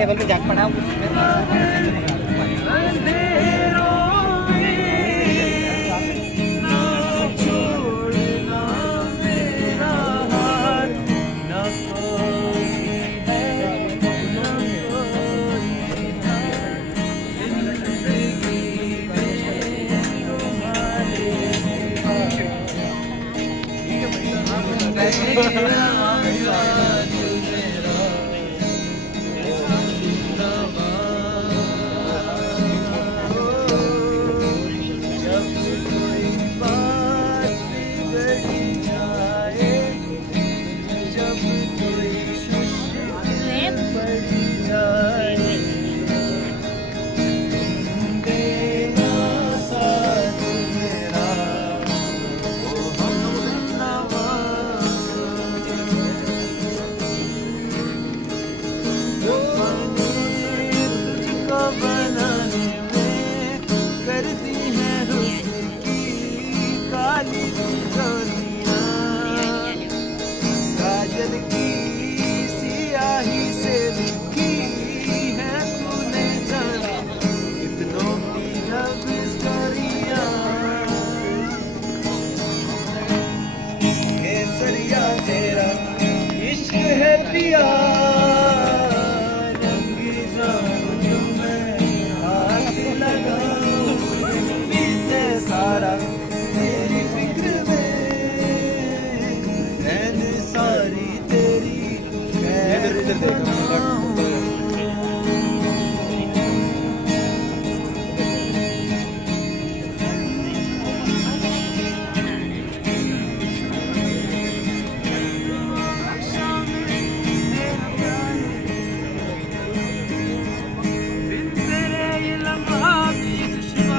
Table पे जाके पड़ा बनाने में करती हैं उसकी काली जोलियां, काजल की सियाही से लिखी है तूने जाने कितनों की लव स्टोरियां। केसरिया तेरा इश्क है पिया, तेरी फिक्र में रहने सारी तेरी खैर